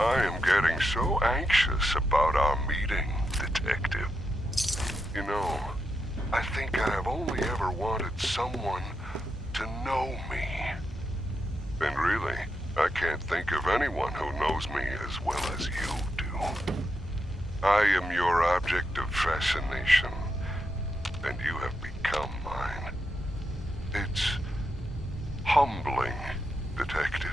I am getting so anxious about our meeting, Detective. You know, I think I have only ever wanted someone to know me. And really, I can't think of anyone who knows me as well as you do. I am your object of fascination, and you have become mine. It's humbling, Detective.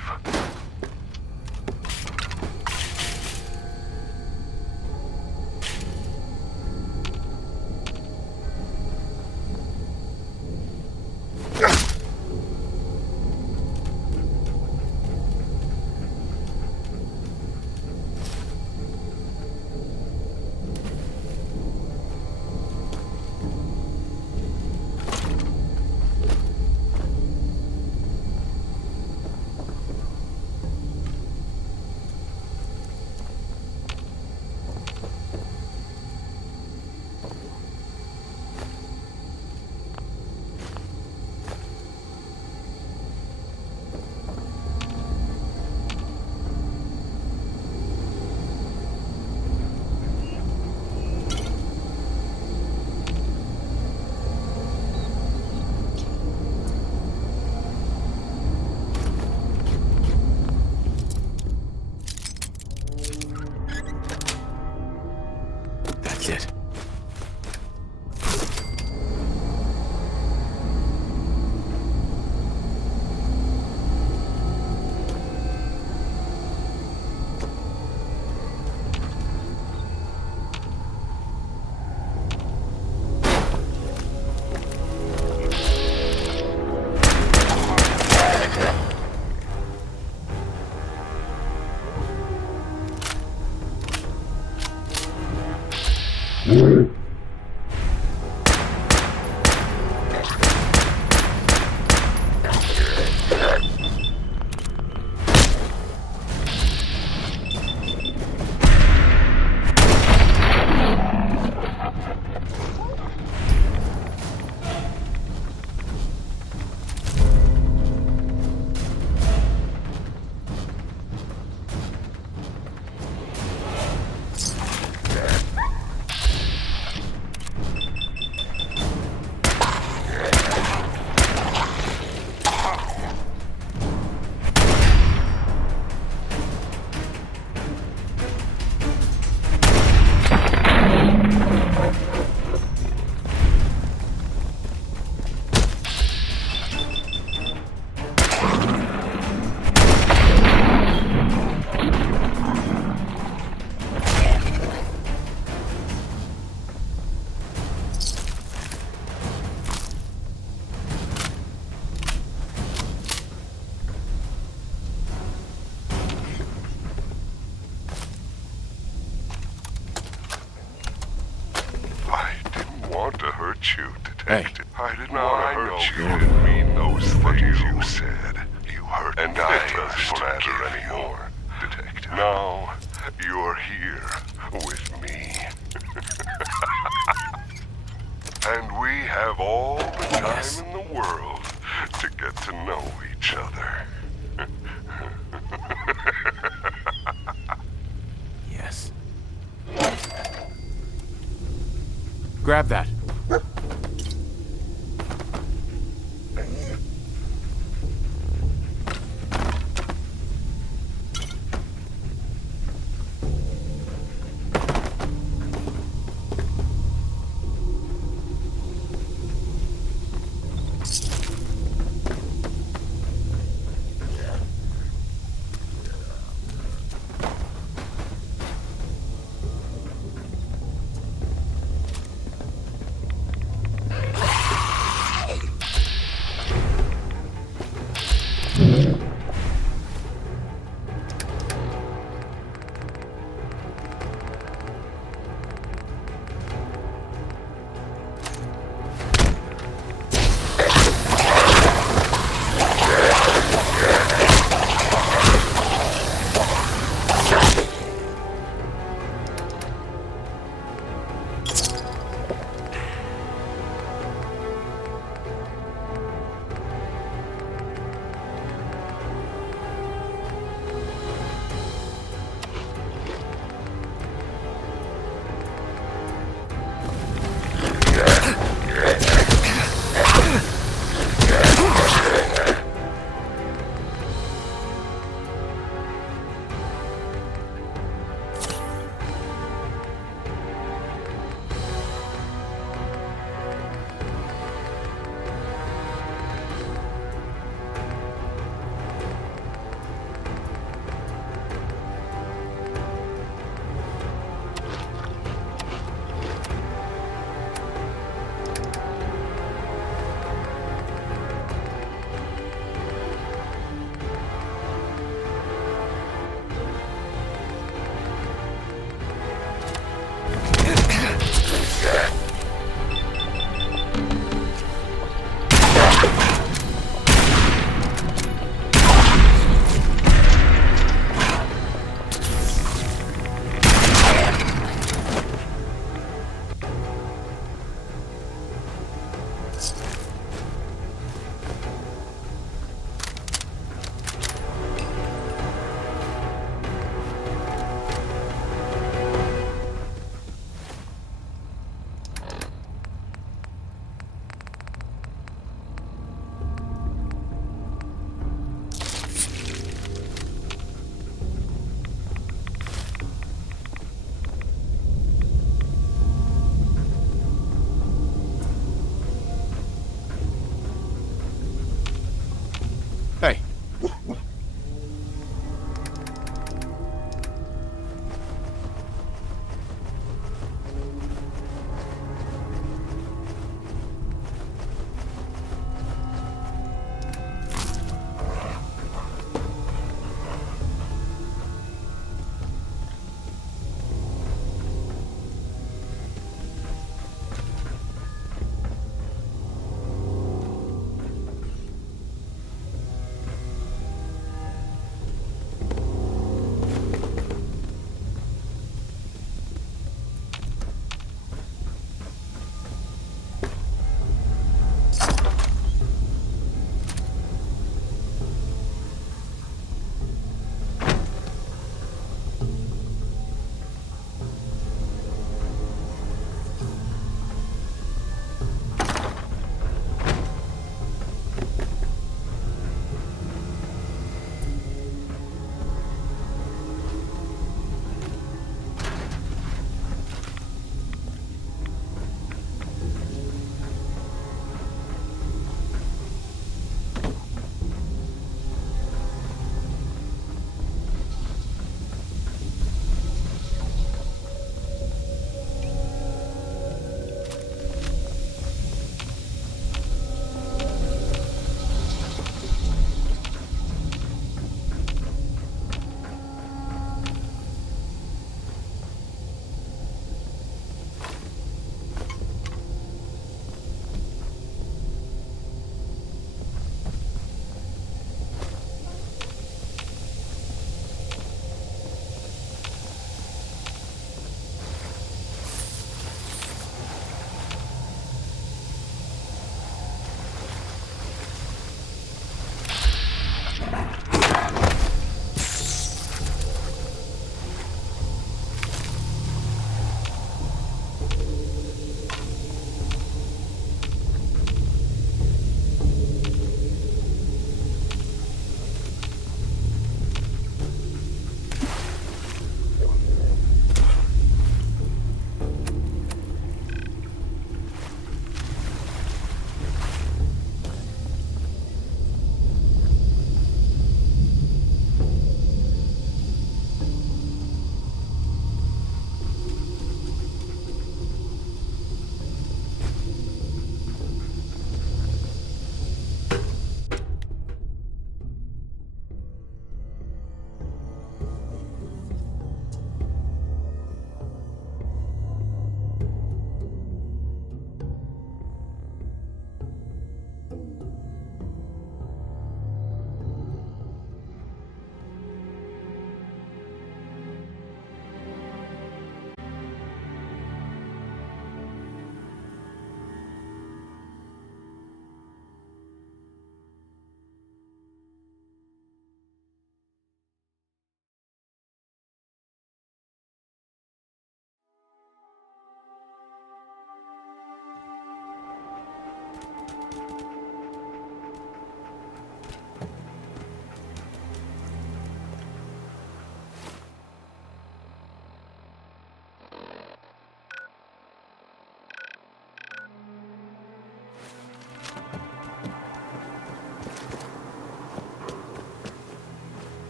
That's it. You, Detective. Hey. I didn't want to hurt you. I didn't mean those things you said. You hurt and me. And it doesn't matter anymore, Detective. Now, you're here with me. And we have all the time in the world to get to know each other. Yes. Grab that. Hey.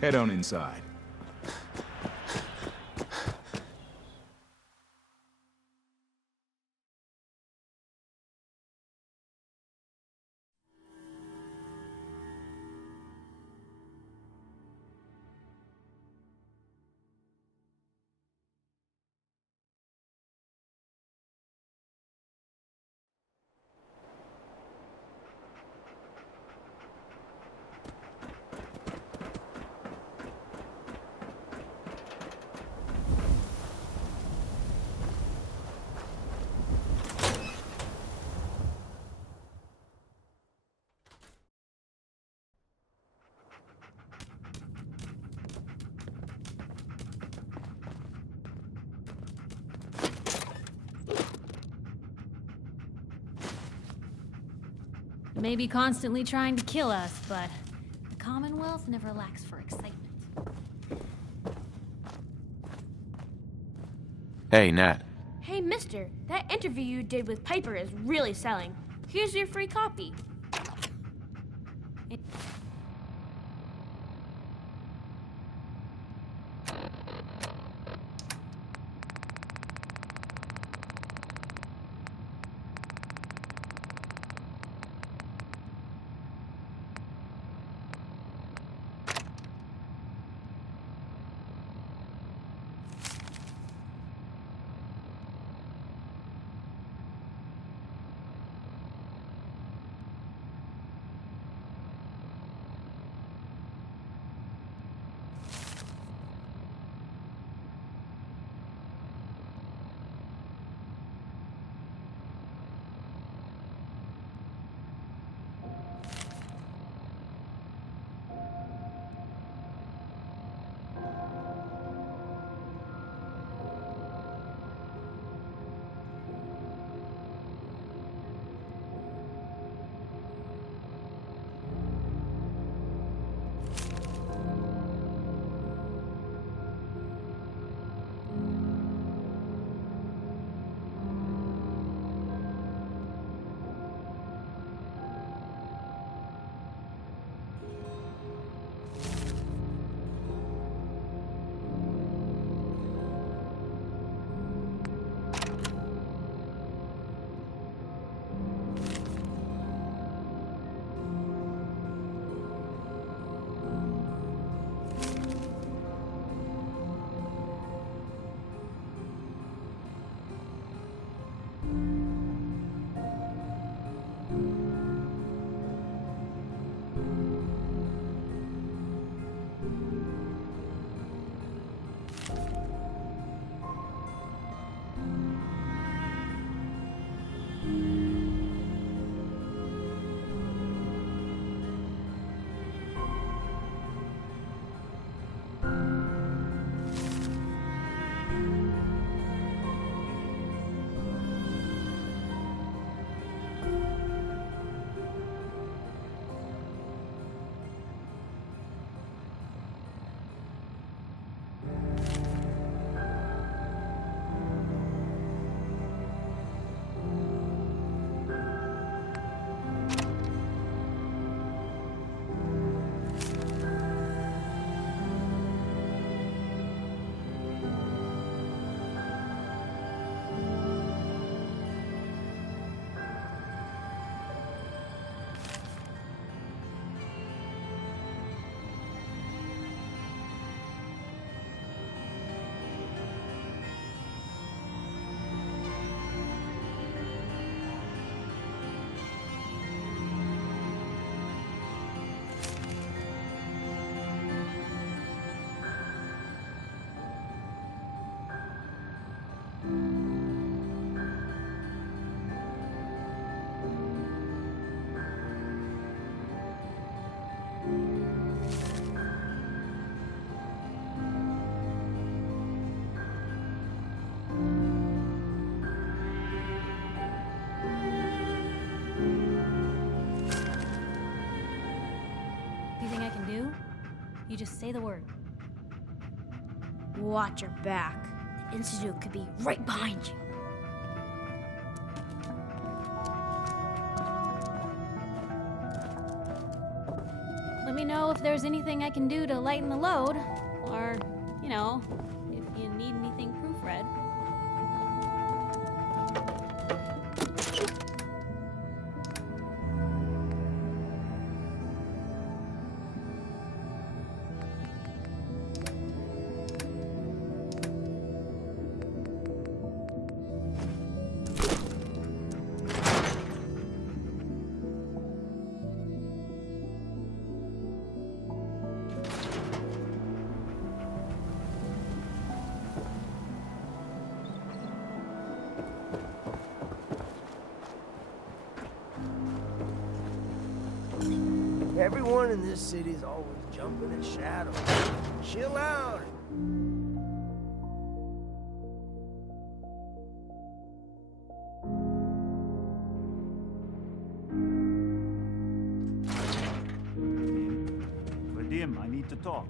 Head on inside. may be constantly trying to kill us, but the Commonwealth never lacks for excitement. Hey, Nat. Hey, mister, that interview you did with Piper is really selling. Here's your free copy. Anything I can do? You just say the word. Watch your back. The Institute could be right behind you. Let me know if there's anything I can do to lighten the load, or, you know, if you need anything proofread. Everyone in this city is always jumping at shadows. Chill out. Vadim, I need to talk.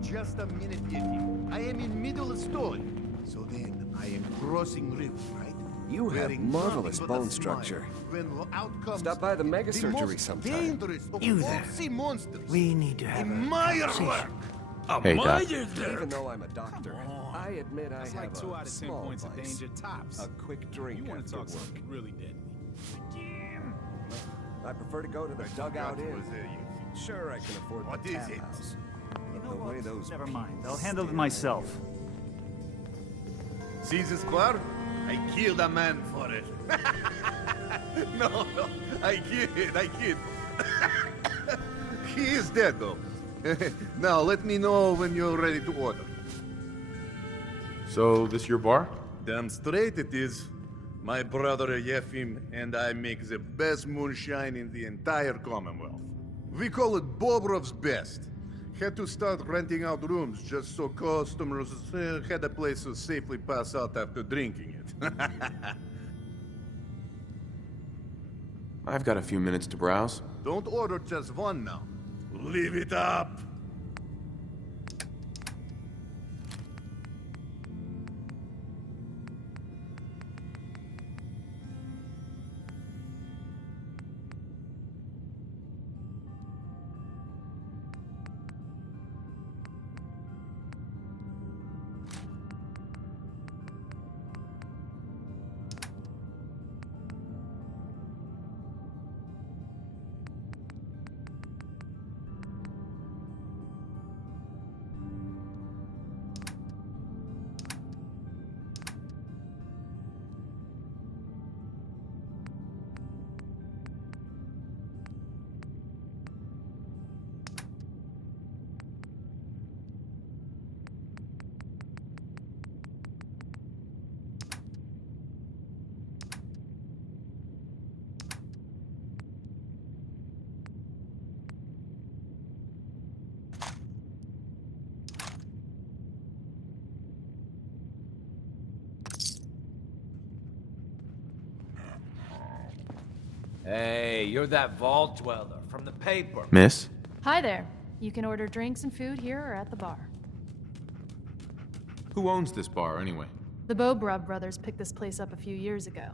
Just a minute, Yeti. I am in middle of story. So then, I am crossing river, right? You have Wearing marvelous nothing but a bone smile. structure. When out comes Stop by the mega the surgery most sometime. dangerous of You all there. sea monsters. We need to have a Admire conversation. work. Hey, Doc. Even though I'm a doctor, I admit I That's have like 2 a out of 10 small points of vice. danger tops. A quick drink You want after to talk work. something really deadly. I prefer to go to the dugout That inn. was a- Sure, I can afford What the is tap it? house. You know The way what? those Never peas mind. I'll handle it stare. myself. Caesar's Square? I killed a man for it. No, I kid. He is dead, though. Now, let me know when you're ready to order. So, this your bar? Damn straight it is. My brother Yefim and I make the best moonshine in the entire Commonwealth. We call it Bobrov's Best. Had to start renting out rooms just so customers had a place to safely pass out after drinking it. I've got a few minutes to browse. Don't order just one now. Leave it up! Hey, you're that vault dweller from the paper. Miss? Hi there. You can order drinks and food here or at the bar. Who owns this bar, anyway? The Bobrov brothers picked this place up a few years ago.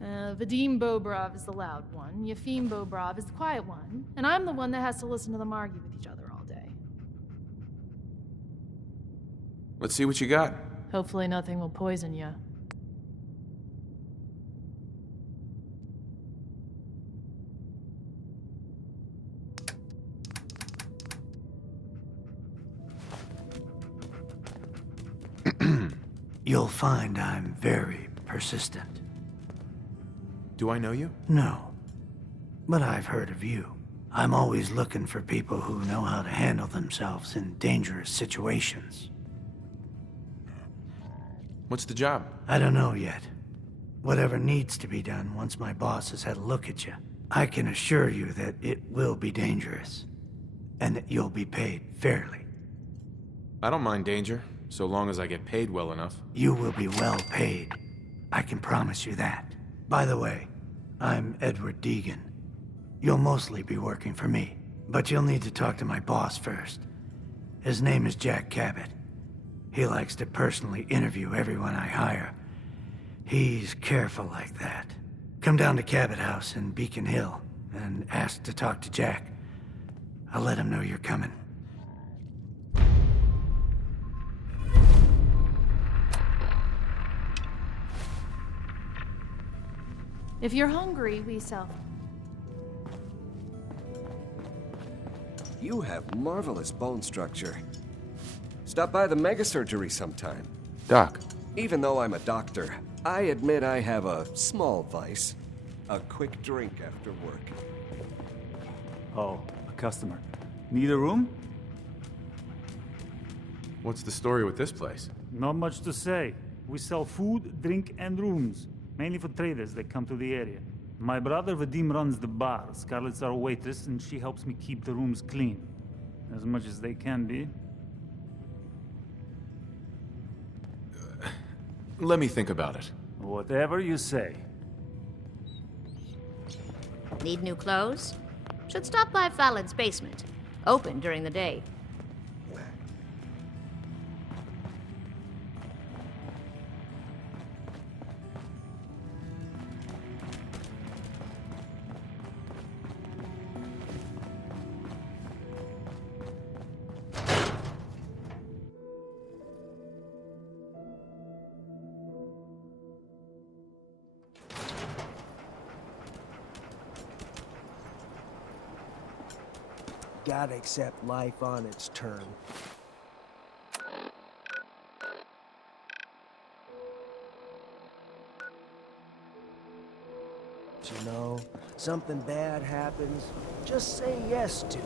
Vadim Bobrov is the loud one, Yefim Bobrov is the quiet one, and I'm the one that has to listen to them argue with each other all day. Let's see what you got. Hopefully nothing will poison you. You'll find I'm very persistent. Do I know you? No. But I've heard of you. I'm always looking for people who know how to handle themselves in dangerous situations. What's the job? I don't know yet. Whatever needs to be done once my boss has had a look at you. I can assure you that it will be dangerous. And that you'll be paid fairly. I don't mind danger, so long as I get paid well enough. You will be well paid. I can promise you that. By the way, I'm Edward Deegan. You'll mostly be working for me, but you'll need to talk to my boss first. His name is Jack Cabot. He likes to personally interview everyone I hire. He's careful like that. Come down to Cabot House in Beacon Hill and ask to talk to Jack. I'll let him know you're coming. If you're hungry, we sell. You have marvelous bone structure. Stop by the mega surgery sometime. Doc. Even though I'm a doctor, I admit I have a small vice. A quick drink after work. Oh, a customer. Need a room? What's the story with this place? Not much to say. We sell food, drink, and rooms. Mainly for traders that come to the area. My brother Vadim runs the bar. Scarlett's our waitress, and she helps me keep the rooms clean. As much as they can be. Let me think about it. Whatever you say. Need new clothes? Should stop by Fallon's basement. Open during the day. Gotta accept life on its turn. You know, something bad happens, just say yes to it.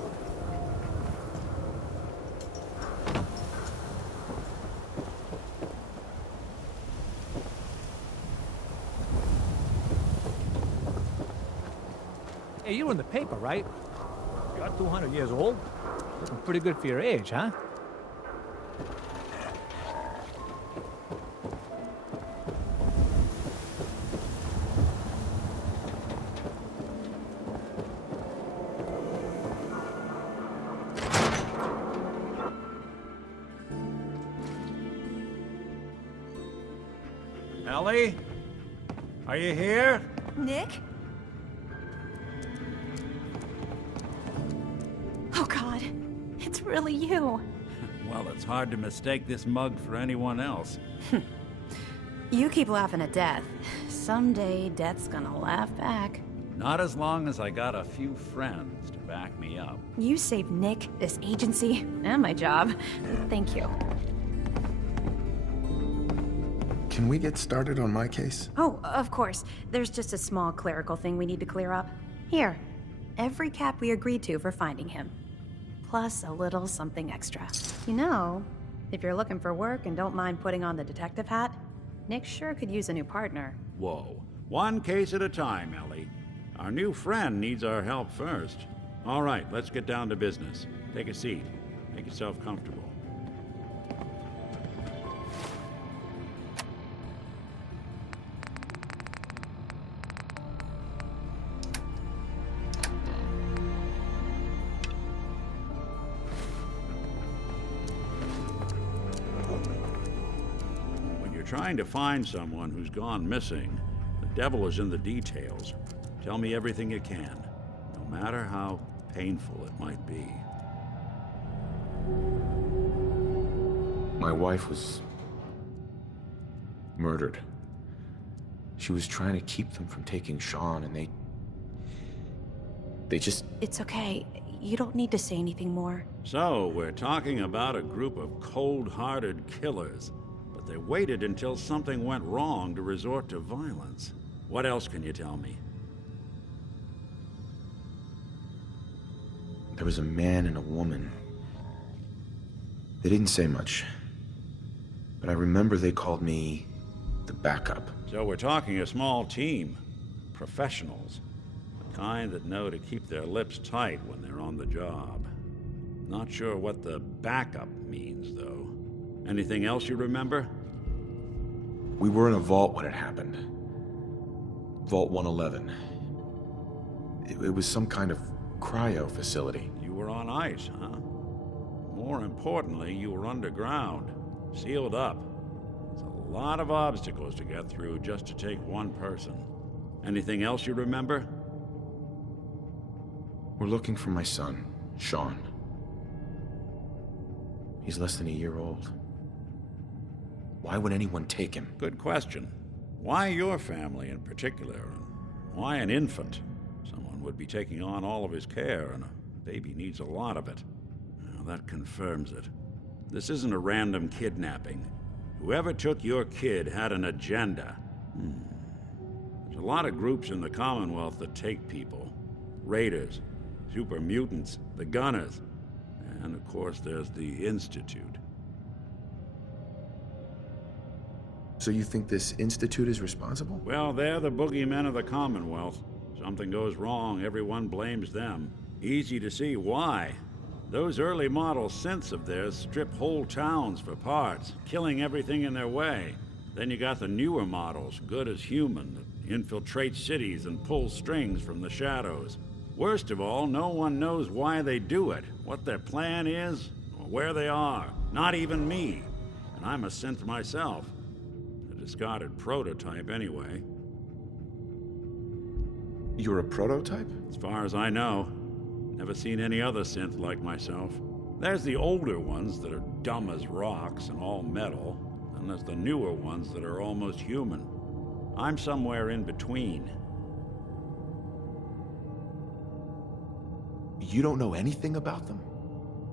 Hey, you're in the paper, right? You're 200 years old? Looking pretty good for your age, huh? Ellie? Are you here? Nick? Oh God, it's really you. Well, it's hard to mistake this mug for anyone else. You keep laughing at death. Someday, death's gonna laugh back. Not as long as I got a few friends to back me up. You saved Nick, this agency, and my job. Thank you. Can we get started on my case? Oh, of course. There's just a small clerical thing we need to clear up. Here, every cap we agreed to for finding him. Plus a little something extra. You know, if you're looking for work and don't mind putting on the detective hat, Nick sure could use a new partner. Whoa. One case at a time, Ellie. Our new friend needs our help first. All right, let's get down to business. Take a seat. Make yourself comfortable. Trying to find someone who's gone missing. The devil is in the details. Tell me everything you can, no matter how painful it might be. My wife was murdered. She was trying to keep them from taking Sean, and they just... It's okay. You don't need to say anything more. So, we're talking about a group of cold-hearted killers. They waited until something went wrong to resort to violence. What else can you tell me? There was a man and a woman. They didn't say much. But I remember they called me the backup. So we're talking a small team. Professionals. The kind that know to keep their lips tight when they're on the job. Not sure what the backup means, though. Anything else you remember? We were in a vault when it happened. Vault 111. It was some kind of cryo facility. You were on ice, huh? More importantly, you were underground, sealed up. There's a lot of obstacles to get through just to take one person. Anything else you remember? We're looking for my son, Sean. He's less than a year old. Why would anyone take him? Good question. Why your family in particular? And why an infant? Someone would be taking on all of his care, and a baby needs a lot of it. Well, that confirms it. This isn't a random kidnapping. Whoever took your kid had an agenda. There's a lot of groups in the Commonwealth that take people. Raiders, super mutants, the Gunners, and of course there's the Institute. So you think this Institute is responsible? Well, they're the boogeymen of the Commonwealth. Something goes wrong, everyone blames them. Easy to see why. Those early model synths of theirs strip whole towns for parts, killing everything in their way. Then you got the newer models, good as human, that infiltrate cities and pull strings from the shadows. Worst of all, no one knows why they do it, what their plan is, or where they are. Not even me. And I'm a synth myself. Discarded prototype, anyway. You're a prototype? As far as I know. Never seen any other synth like myself. There's the older ones that are dumb as rocks and all metal, and there's the newer ones that are almost human. I'm somewhere in between. You don't know anything about them?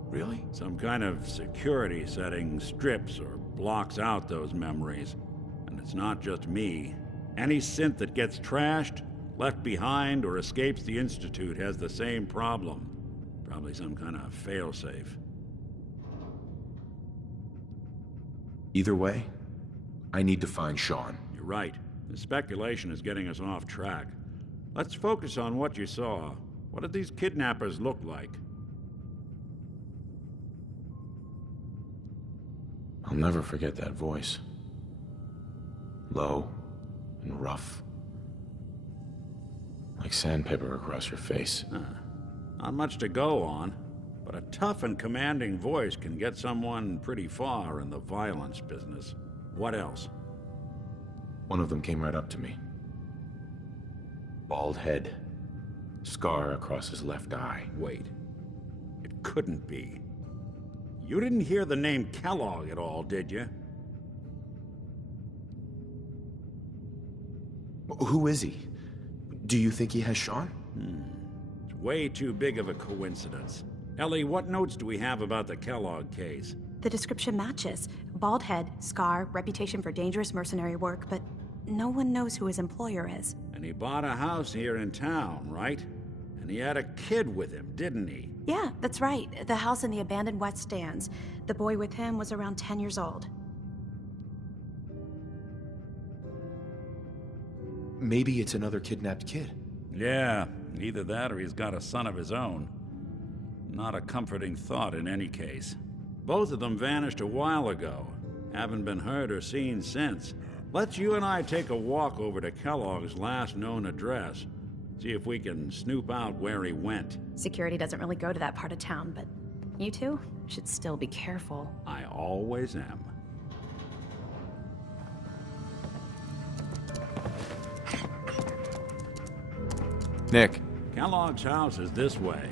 Really? Some kind of security setting strips or blocks out those memories. And it's not just me. Any synth that gets trashed, left behind, or escapes the Institute has the same problem. Probably some kind of failsafe. Either way, I need to find Sean. You're right. The speculation is getting us off track. Let's focus on what you saw. What did these kidnappers look like? I'll never forget that voice. Low and rough. Like sandpaper across your face. Not much to go on, but a tough and commanding voice can get someone pretty far in the violence business. What else? One of them came right up to me. Bald head. Scar across his left eye. Wait. It couldn't be. You didn't hear the name Kellogg at all, did you? Who is he? Do you think he has Sean? It's way too big of a coincidence. Ellie, what notes do we have about the Kellogg case? The description matches. Bald head, scar, reputation for dangerous mercenary work, but no one knows who his employer is. And he bought a house here in town, right? And he had a kid with him, didn't he? Yeah, that's right. The house in the abandoned West Stands. The boy with him was around 10 years old. Maybe it's another kidnapped kid. Yeah, either that or he's got a son of his own. Not a comforting thought in any case. Both of them vanished a while ago. Haven't been heard or seen since. Let's you and I take a walk over to Kellogg's last known address. See if we can snoop out where he went. Security doesn't really go to that part of town, but you two should still be careful. I always am. Nick. Kellogg's house is this way.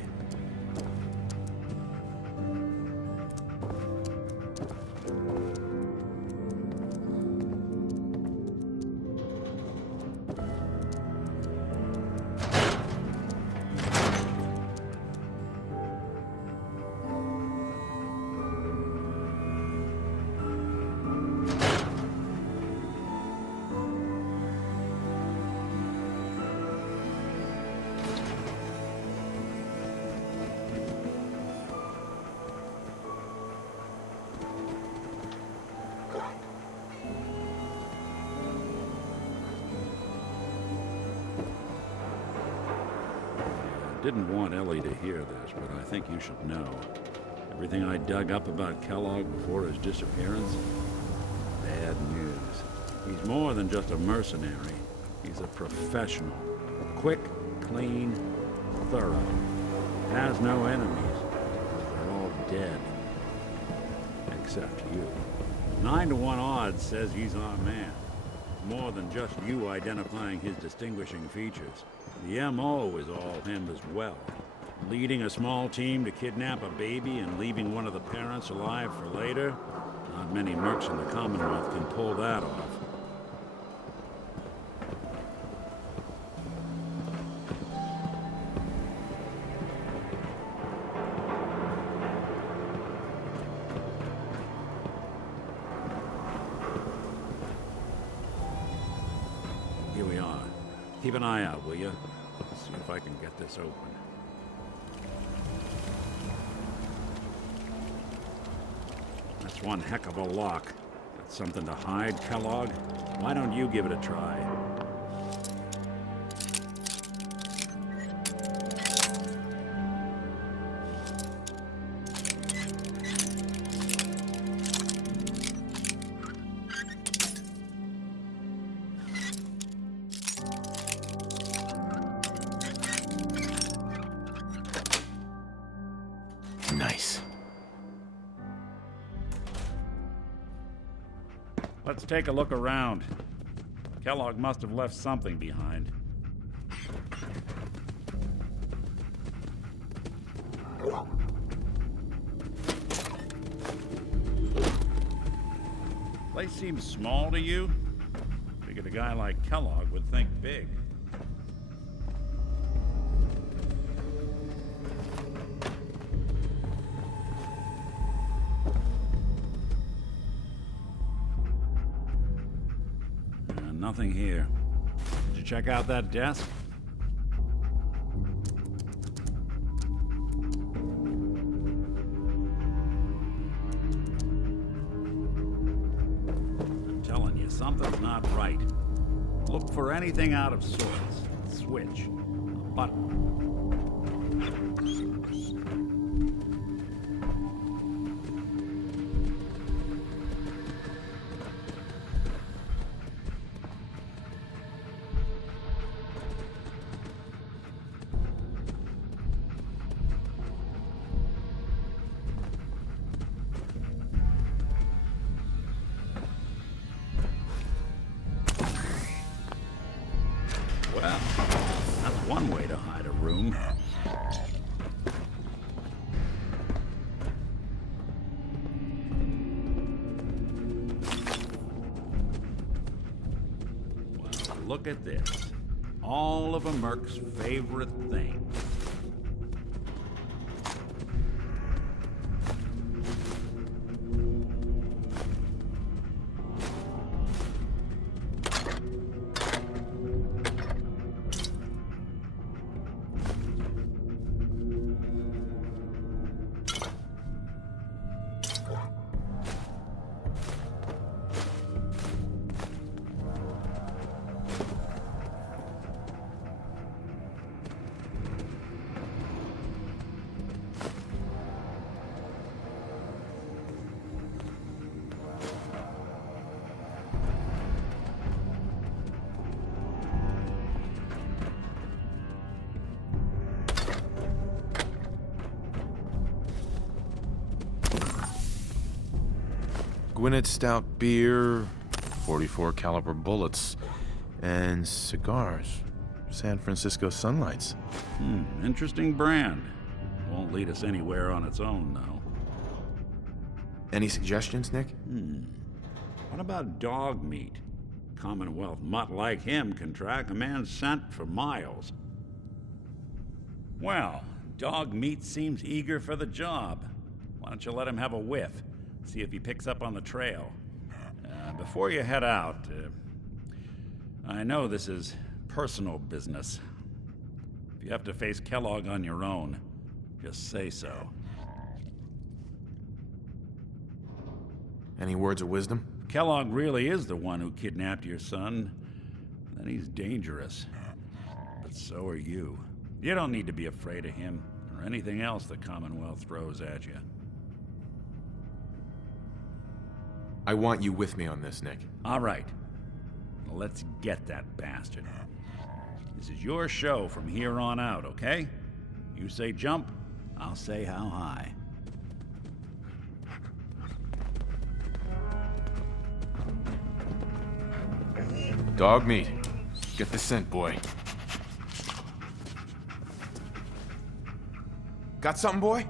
Didn't want Ellie to hear this, but I think you should know. Everything I dug up about Kellogg before his disappearance? Bad news. He's more than just a mercenary. He's a professional. Quick, clean, thorough. Has no enemies. They're all dead. Except you. 9 to 1 odds says he's our man. More than just you identifying his distinguishing features. The M.O. is all him as well. Leading a small team to kidnap a baby and leaving one of the parents alive for later? Not many mercs in the Commonwealth can pull that off. Here we are. Keep an eye out, will you? See if I can get this open. That's one heck of a lock. Got something to hide, Kellogg? Why don't you give it a try? Nice. Let's take a look around. Kellogg must have left something behind. Place seems small to you? Figured a guy like Kellogg would think big. Nothing here. Did you check out that desk? I'm telling you, something's not right. Look for anything out of sorts. A switch. A button. Well, that's one way to hide a room. Well, look at this. All of a Merc's favorite things. Gwinnett Stout beer, 44 caliber bullets, and cigars. San Francisco Sunlights. Interesting brand. Won't lead us anywhere on its own, though. Any suggestions, Nick? What about dog meat? Commonwealth mutt like him can track a man's scent for miles. Well, dog meat seems eager for the job. Why don't you let him have a whiff? See if he picks up on the trail. Before you head out, I know this is personal business. If you have to face Kellogg on your own, just say so. Any words of wisdom? If Kellogg really is the one who kidnapped your son, then he's dangerous. But so are you. You don't need to be afraid of him or anything else the Commonwealth throws at you. I want you with me on this, Nick. All right. Let's get that bastard. This is your show from here on out, okay? You say jump, I'll say how high. Dog meat. Get the scent, boy. Got something, boy?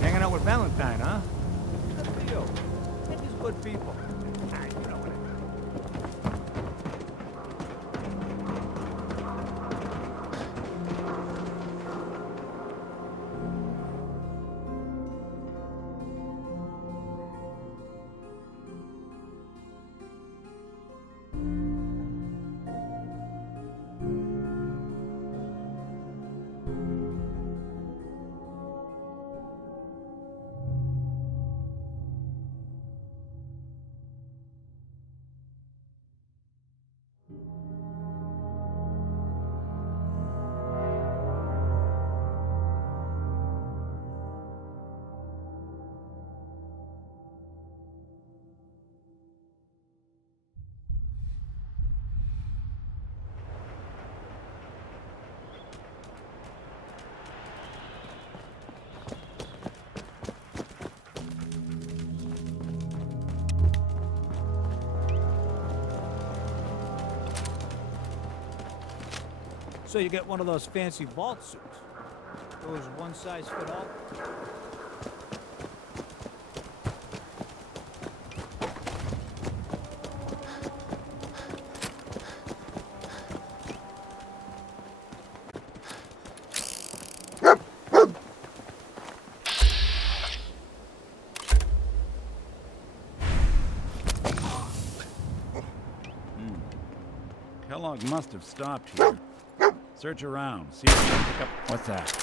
Hanging out with Valentine, huh? Good for you. He's good people. Ah, you know what I mean. So you get one of those fancy vault suits. Those one size fit all. Kellogg must have stopped here. Search around. See if you can pick up... What's that?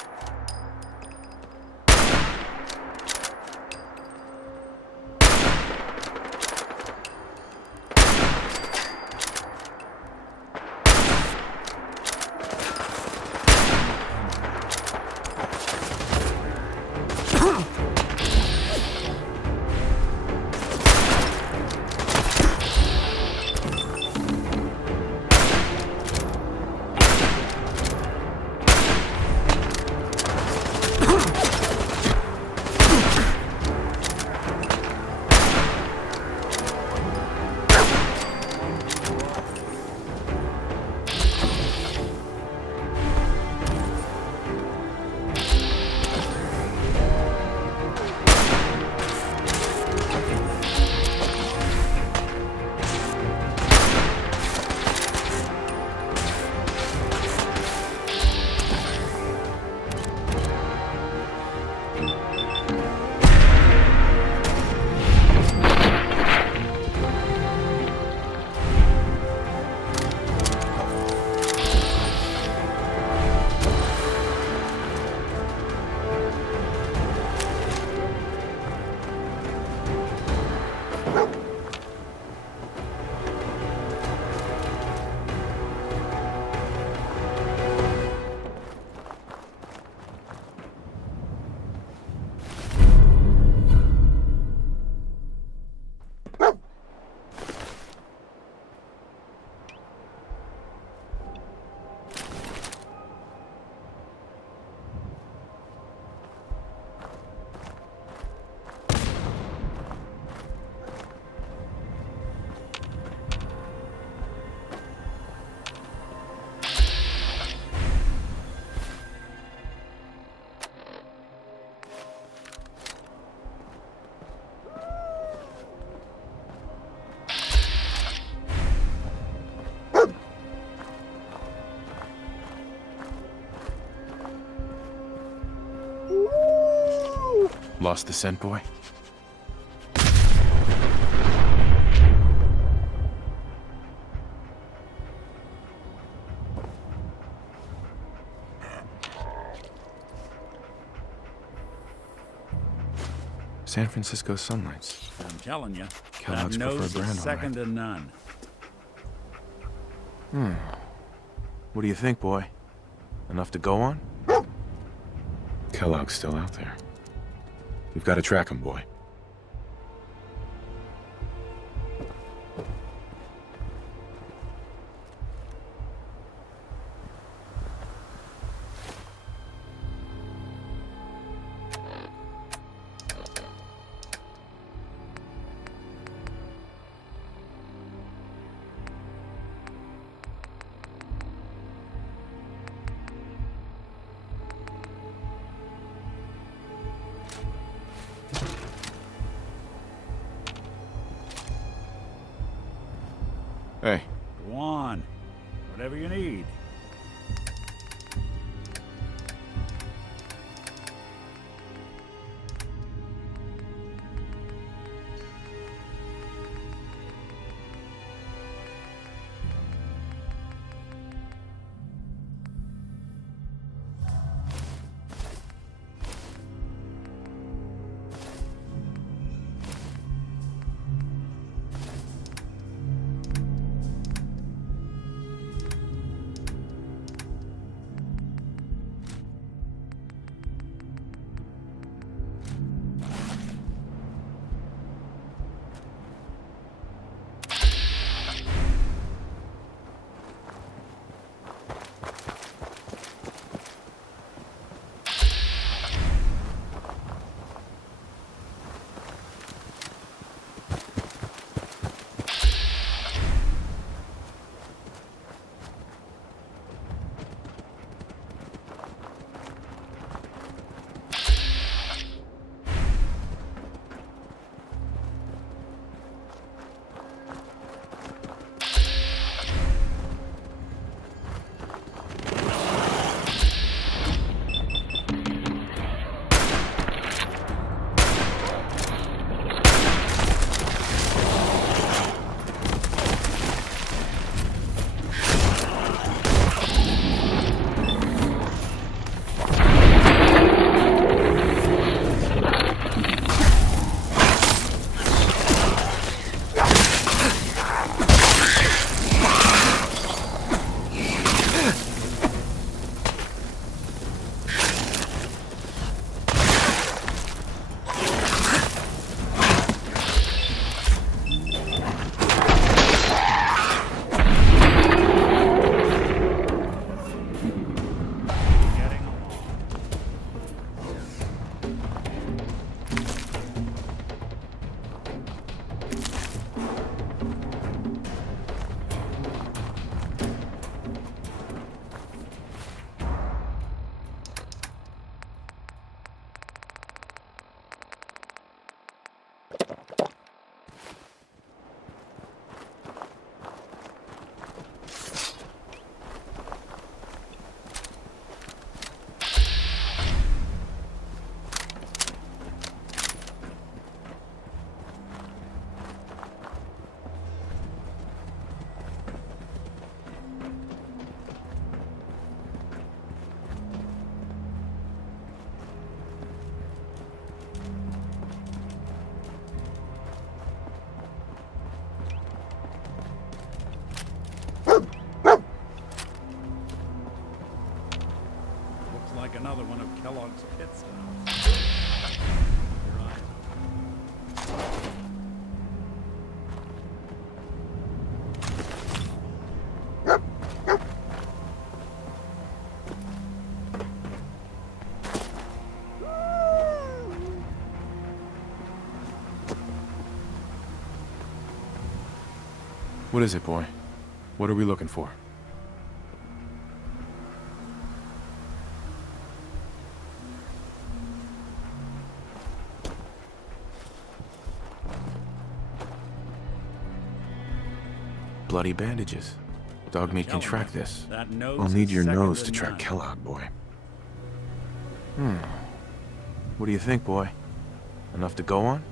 Lost the scent, boy? San Francisco sunlights. I'm telling you, Kellogg's that nose preferred brand, is all second to none. What do you think, boy? Enough to go on? Kellogg's still out there. We've got to track him, boy. Hey. Go on. Whatever you need. What is it, boy? What are we looking for? Bloody bandages. Dogmeat can track this. That nose We'll need is your second nose to to track none. Kellogg, boy. What do you think, boy? Enough to go on?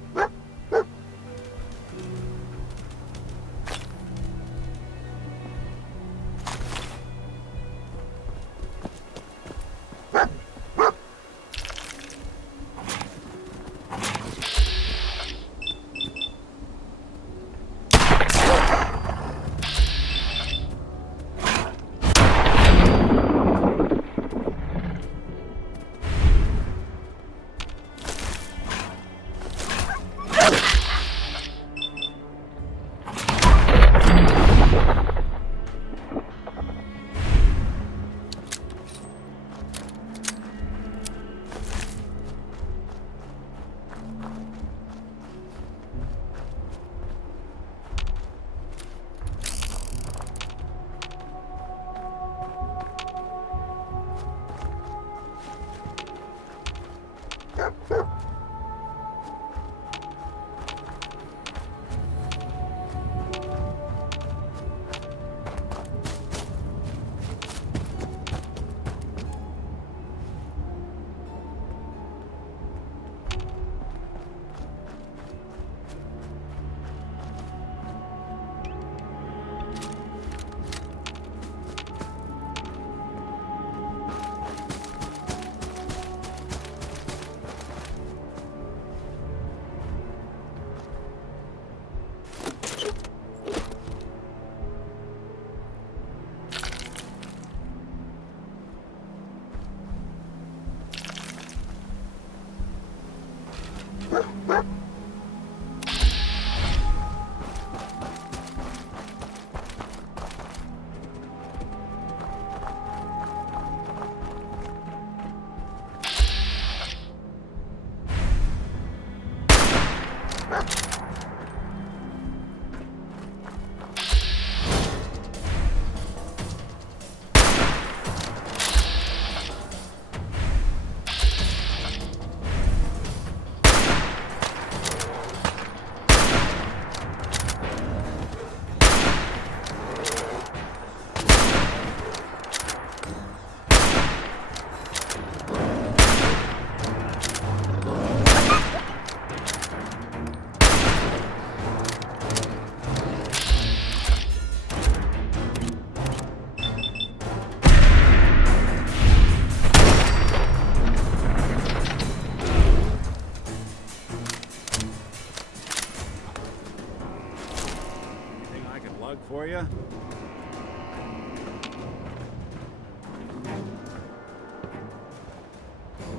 For you?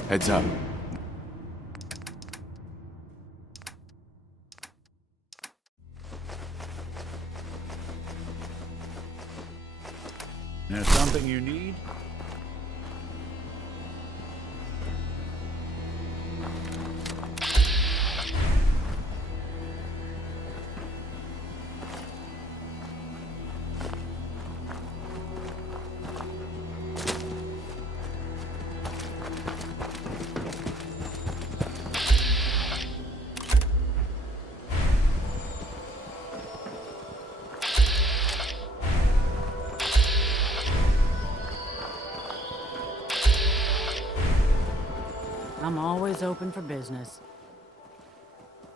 Heads up. There's something you need? I'm always open for business.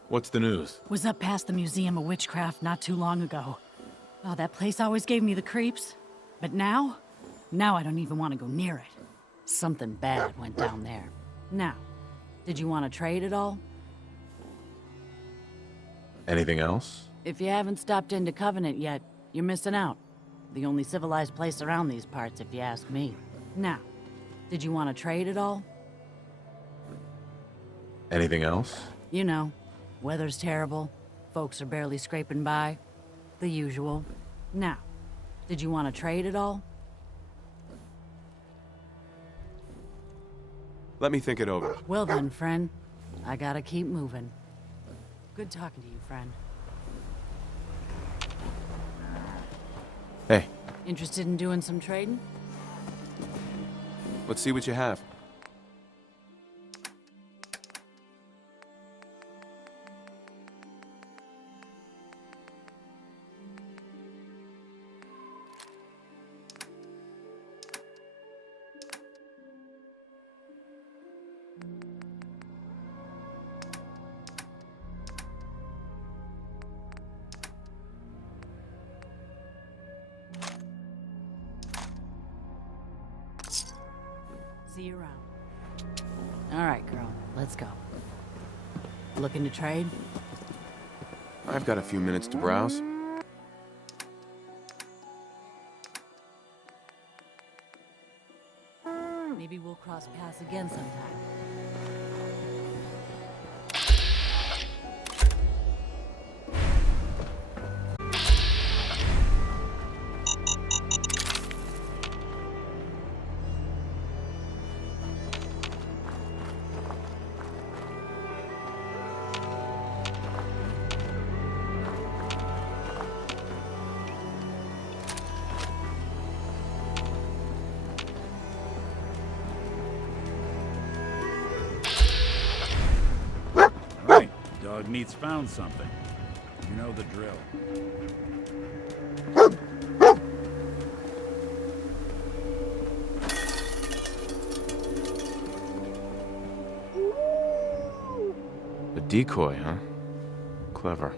What's the news? Was up past the Museum of Witchcraft not too long ago. Oh, that place always gave me the creeps. But now I don't even want to go near it. Something bad went down there. Now, did you want to trade at all? Anything else? If you haven't stopped into Covenant yet, you're missing out. The only civilized place around these parts, if you ask me. Now, did you want to trade at all? Anything else? You know, weather's terrible, folks are barely scraping by. The usual. Now, did you want to trade at all? Let me think it over. Well then, friend. I gotta keep moving. Good talking to you, friend. Hey, Interested in doing some trading? let's see what you have. See you around. All right, girl. Let's go. Looking to trade? I've got a few minutes to browse. Maybe we'll cross paths again sometime. Right, dog meat's found something. You know the drill. A decoy, huh? Clever.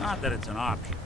Not that it's an option.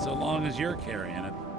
so long as you're carrying it.